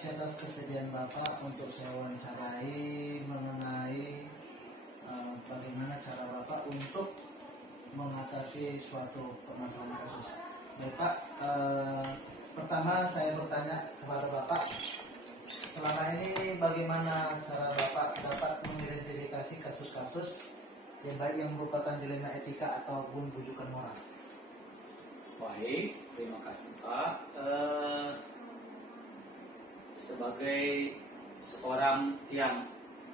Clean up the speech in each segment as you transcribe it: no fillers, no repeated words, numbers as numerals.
kasih atas kesediaan Bapak untuk saya wawancarai mengenai bagaimana cara Bapak untuk mengatasi suatu permasalahan kasus. Baik Pak, pertama saya bertanya kepada Bapak, selama ini bagaimana cara Bapak dapat mengidentifikasi kasus-kasus yang baik yang merupakan dilema etika ataupun bujukan moral? Baik, terima kasih Pak. Sebagai seorang yang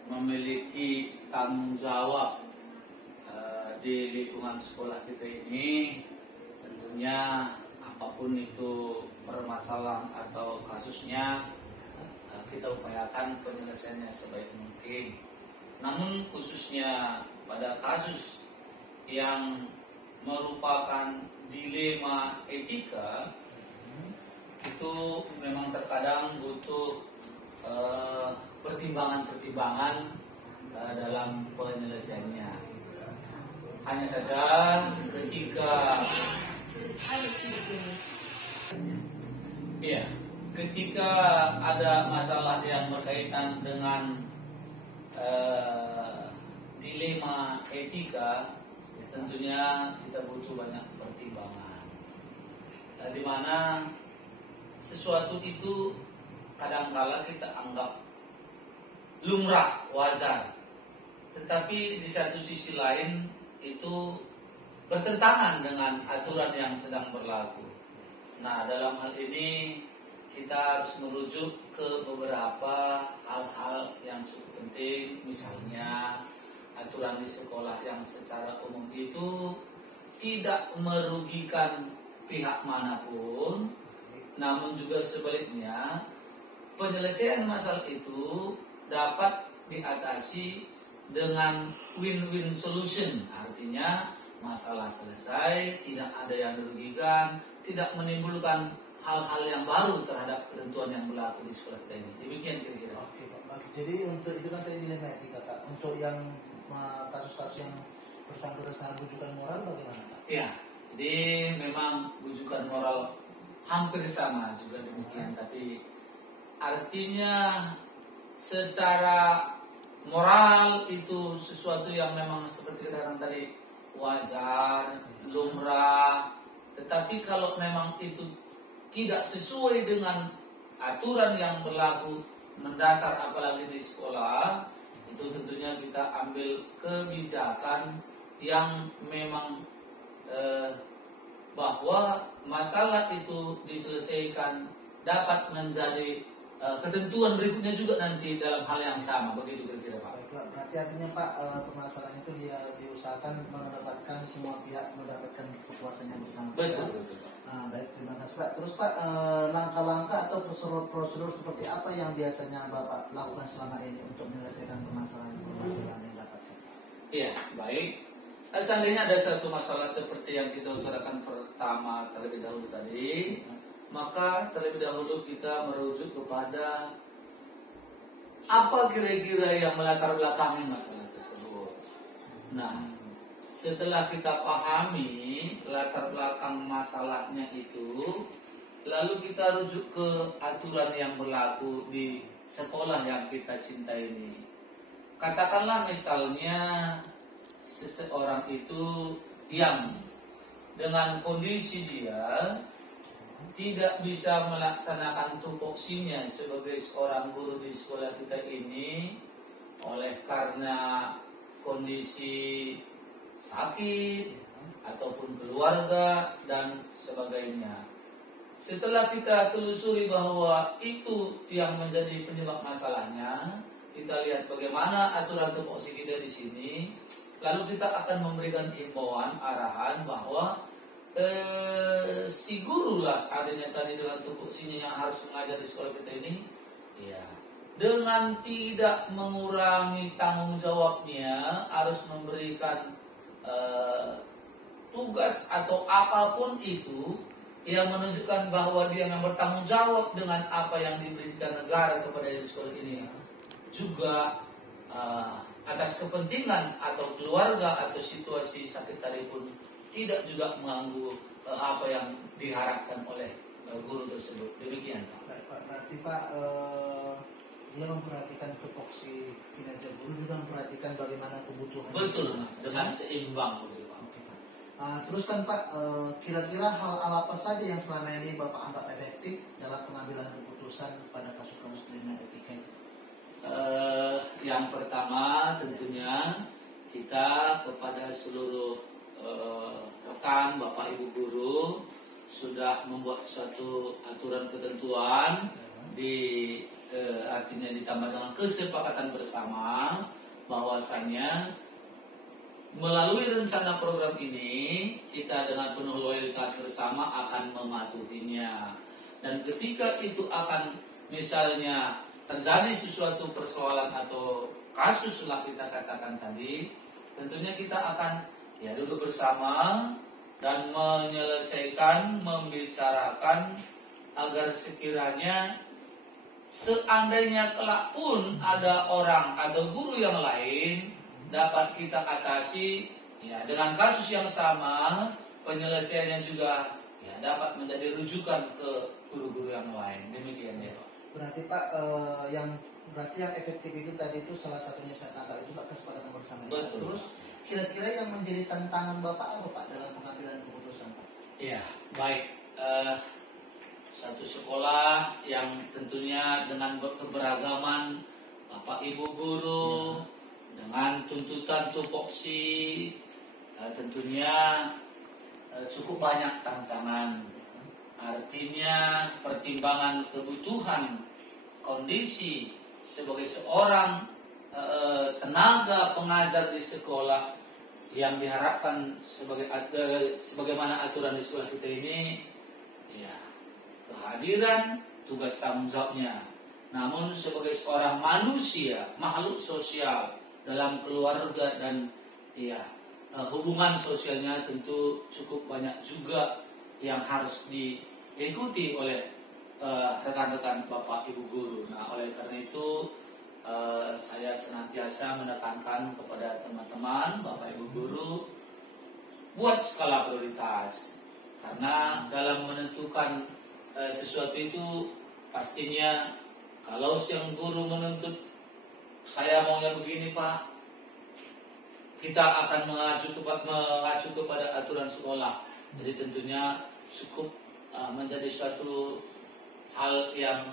memiliki tanggung jawab di lingkungan sekolah kita ini, tentunya apapun itu permasalahan atau kasusnya, kita upayakan penyelesaiannya sebaik mungkin. Namun khususnya pada kasus yang merupakan dilema etika, itu memang terkadang butuh pertimbangan-pertimbangan dalam penyelesaiannya. Hanya saja ketika ada masalah yang berkaitan dengan dilema etika, tentunya kita butuh banyak pertimbangan. Di mana sesuatu itu kadang-kala kita anggap lumrah, wajar, tetapi di satu sisi lain itu bertentangan dengan aturan yang sedang berlaku. Nah, dalam hal ini kita harus merujuk ke beberapa hal-hal yang cukup penting. Misalnya aturan di sekolah yang secara umum itu tidak merugikan pihak manapun, namun juga sebaliknya penyelesaian masalah itu dapat diatasi dengan win-win solution. Artinya masalah selesai, tidak ada yang dirugikan, tidak menimbulkan hal-hal yang baru terhadap ketentuan yang berlaku di sekolah kita ini. Demikian kira-kira. Oke Pak. Jadi untuk itu kan tadi dilema etika Pak. Untuk yang kasus-kasus yang bersangkutan dengan bujukan moral bagaimana Pak? Ya, jadi memang bujukan moral hampir sama juga demikian, tapi artinya secara moral itu sesuatu yang memang seperti katakan tadi wajar, lumrah, tetapi kalau memang itu tidak sesuai dengan aturan yang berlaku mendasar apalagi di sekolah, itu tentunya kita ambil kebijakan yang memang bahwa masalah itu diselesaikan dapat menjadi ketentuan berikutnya juga nanti dalam hal yang sama, begitu kira-kira Pak. Baiklah, berarti artinya Pak permasalahan itu dia diusahakan mendapatkan semua pihak mendapatkan kepuasan yang bersama. Betul. Nah, baik, terima kasih Pak. Terus Pak, langkah-langkah atau prosedur seperti apa yang biasanya Bapak lakukan selama ini untuk menyelesaikan permasalahan yang dapatkan? Iya, baik. Seandainya ada satu masalah seperti yang kita utarakan pertama terlebih dahulu tadi, maka terlebih dahulu kita merujuk kepada apa kira-kira yang melatar belakangi masalah tersebut. Nah, setelah kita pahami latar belakang masalahnya itu, lalu kita rujuk ke aturan yang berlaku di sekolah yang kita cintai ini. Katakanlah misalnya seseorang itu yang dengan kondisi dia tidak bisa melaksanakan tupoksinya sebagai seorang guru di sekolah kita ini oleh karena kondisi sakit ataupun keluarga dan sebagainya. Setelah kita telusuri bahwa itu yang menjadi penyebab masalahnya, kita lihat bagaimana aturan tupoksi kita di sini. Lalu kita akan memberikan himbauan, arahan bahwa si guru lah seadanya tadi dengan tupoksinya yang harus mengajar di sekolah kita ini, ya, dengan tidak mengurangi tanggung jawabnya, harus memberikan tugas atau apapun itu yang menunjukkan bahwa dia yang bertanggung jawab dengan apa yang diberikan negara kepada di sekolah ini, juga atas kepentingan atau keluarga atau situasi sakit tadi pun tidak juga mengganggu apa yang diharapkan oleh guru tersebut. Demikian Pak. Baik, Pak. Berarti Pak, dia memperhatikan tupoksi kinerja guru, juga memperhatikan bagaimana kebutuhan. Betul, dengan seimbang betul Pak. Oke, Pak. Terus kan Pak, kira-kira hal apa saja yang selama ini Bapak anggap efektif dalam pengambilan keputusan pada kasus-kasus kriminal etika itu? Yang pertama tentunya kita kepada seluruh rekan Bapak Ibu guru sudah membuat suatu aturan ketentuan artinya ditambah dengan kesepakatan bersama bahwasanya melalui rencana program ini kita dengan penuh loyalitas bersama akan mematuhinya, dan ketika itu akan misalnya terjadi sesuatu persoalan atau kasus lah kita katakan tadi, tentunya kita akan duduk bersama dan menyelesaikan, membicarakan agar sekiranya seandainya kelak pun ada orang atau guru yang lain dapat kita atasi dengan kasus yang sama, penyelesaiannya juga dapat menjadi rujukan ke guru-guru yang lain. Demikian ya Pak. Berarti Pak, berarti yang efektif itu tadi itu salah satunya saya tangkap itu Pak, kesepakatan bersama. Betul. Terus kira-kira yang menjadi tantangan Bapak apa Pak dalam pengambilan keputusan Pak? Iya, baik. Satu sekolah yang tentunya dengan keberagaman Bapak Ibu guru, dengan tuntutan tupoksi, tentunya cukup banyak tantangan. Artinya pertimbangan kebutuhan kondisi sebagai seorang tenaga pengajar di sekolah yang diharapkan sebagaimana aturan di sekolah kita ini, kehadiran tugas tanggung jawabnya. Namun sebagai seorang manusia, makhluk sosial dalam keluarga dan hubungan sosialnya tentu cukup banyak juga yang harus diikuti oleh rekan-rekan Bapak Ibu guru. Nah, oleh karena itu saya senantiasa menekankan kepada teman-teman Bapak Ibu guru buat skala prioritas, karena dalam menentukan sesuatu itu pastinya kalau sang guru menuntut saya maunya begini Pak, kita akan mengacu kepada aturan sekolah. Jadi tentunya cukup menjadi suatu hal yang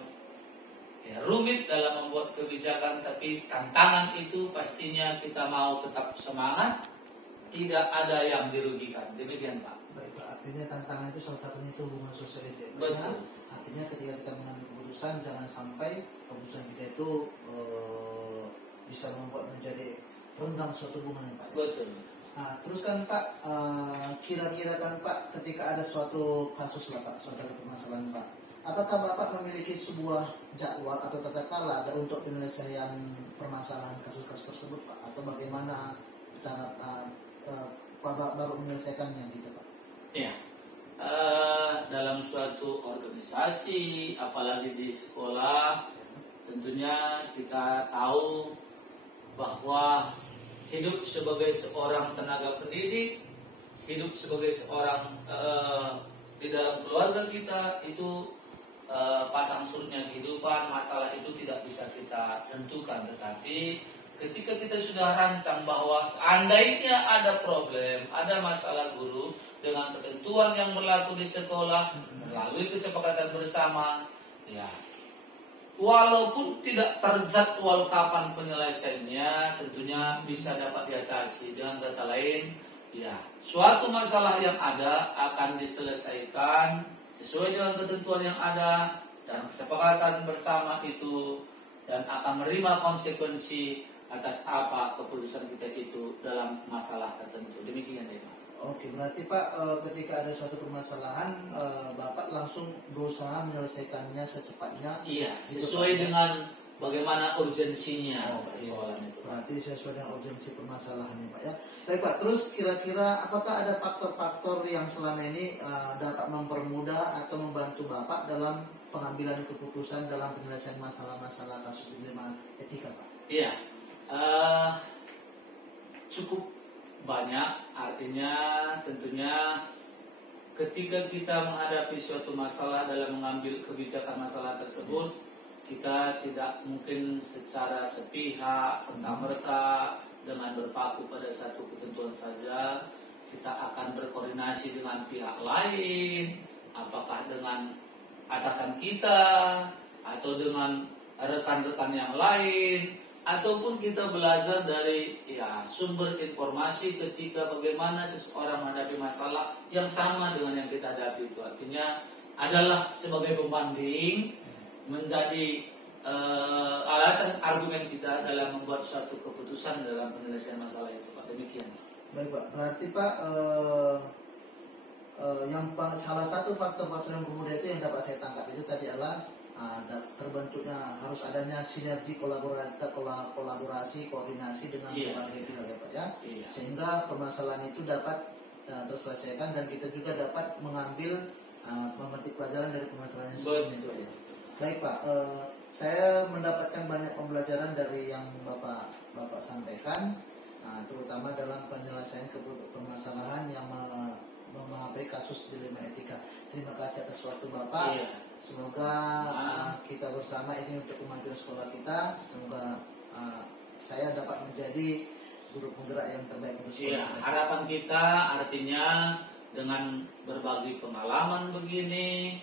rumit dalam membuat kebijakan, tapi tantangan itu pastinya kita mau tetap semangat, tidak ada yang dirugikan. Demikian Pak. Baik Pak, artinya tantangan itu salah satunya itu hubungan sosial itu. Betul. Artinya ketika kita mengambil keputusan, jangan sampai keputusan kita itu bisa membuat menjadi renggang suatu hubungan Pak. Betul. Nah, terus kan Pak, kira-kira kan Pak, ketika ada suatu kasus lah Pak, suatu permasalahan Pak, apakah Bapak memiliki sebuah jadwal atau tata cara untuk penyelesaian permasalahan kasus-kasus tersebut Pak? Atau bagaimana cara Bapak menyelesaikannya gitu Pak? Iya. Dalam suatu organisasi, apalagi di sekolah, tentunya kita tahu bahwa hidup sebagai seorang tenaga pendidik, hidup sebagai seorang di dalam keluarga kita itu pasang surutnya kehidupan, masalah itu tidak bisa kita tentukan. Tetapi ketika kita sudah rancang bahwa seandainya ada problem, ada masalah guru, dengan ketentuan yang berlaku di sekolah, melalui kesepakatan bersama, walaupun tidak terjadwal kapan penyelesaiannya, tentunya bisa dapat diatasi. Dengan kata lain, suatu masalah yang ada akan diselesaikan sesuai dengan ketentuan yang ada dan kesepakatan bersama itu, dan akan menerima konsekuensi atas apa keputusan kita itu dalam masalah tertentu. Demikian ya Pak. Oke, berarti Pak, ketika ada suatu permasalahan, Bapak langsung berusaha menyelesaikannya secepatnya. Iya, gitu, sesuai Pak, dengan bagaimana urgensinya persoalan itu. Berarti sesuai dengan urgensi permasalahannya Pak ya. Baik Pak, terus kira-kira apakah ada faktor-faktor yang selama ini dapat mempermudah atau membantu Bapak dalam pengambilan keputusan dalam penyelesaian masalah-masalah kasus dilema etika Pak? Iya, cukup banyak. Artinya tentunya ketika kita menghadapi suatu masalah dalam mengambil kebijakan masalah tersebut, kita tidak mungkin secara sepihak serta-merta dengan berpaku pada satu ketentuan saja. Kita akan berkoordinasi dengan pihak lain, apakah dengan atasan kita atau dengan rekan-rekan yang lain, ataupun kita belajar dari sumber informasi ketika bagaimana seseorang menghadapi masalah yang sama dengan yang kita hadapi. Itu artinya adalah sebagai pembanding, menjadi alasan argumen kita dalam membuat suatu keputusan dalam penyelesaian masalah itu, Pak. Demikian. Baik Pak, berarti Pak salah satu faktor-faktor yang bermudah itu yang dapat saya tangkap itu tadi adalah terbentuknya harus adanya sinergi kolaborasi koordinasi dengan berbagai pihak ya Pak ya, sehingga permasalahan itu dapat terselesaikan dan kita juga dapat mengambil memetik pelajaran dari permasalahan yang sebelumnya Pak ya. Baik Pak, saya mendapatkan banyak pembelajaran dari yang Bapak sampaikan, terutama dalam penyelesaian permasalahan yang memakai kasus dilema etika. Terima kasih atas waktu Bapak. Semoga kita bersama ini untuk kemajuan sekolah kita. Semoga saya dapat menjadi guru penggerak yang terbaik untuk sekolah. Harapan kita artinya dengan berbagi pengalaman begini,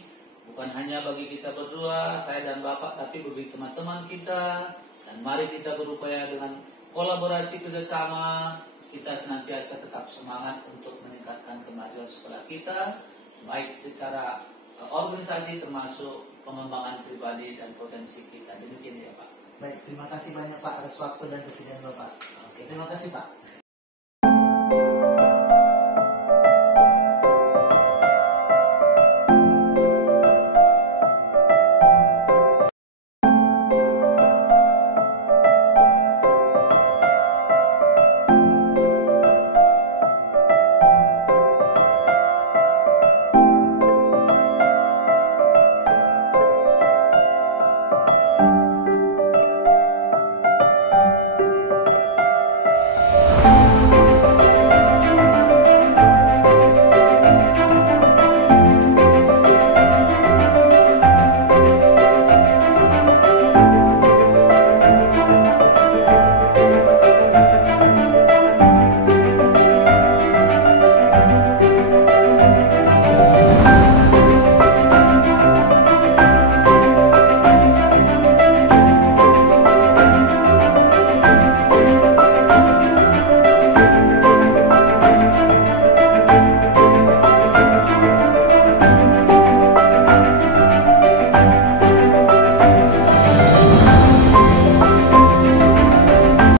bukan hanya bagi kita berdua, saya dan Bapak, tapi bagi teman-teman kita. Dan mari kita berupaya dengan kolaborasi kerjasama, kita senantiasa tetap semangat untuk meningkatkan kemajuan sekolah kita, baik secara organisasi termasuk pengembangan pribadi dan potensi kita. Demikian ya Pak. Baik, terima kasih banyak Pak atas waktu dan kesediaan Bapak. Terima kasih Pak.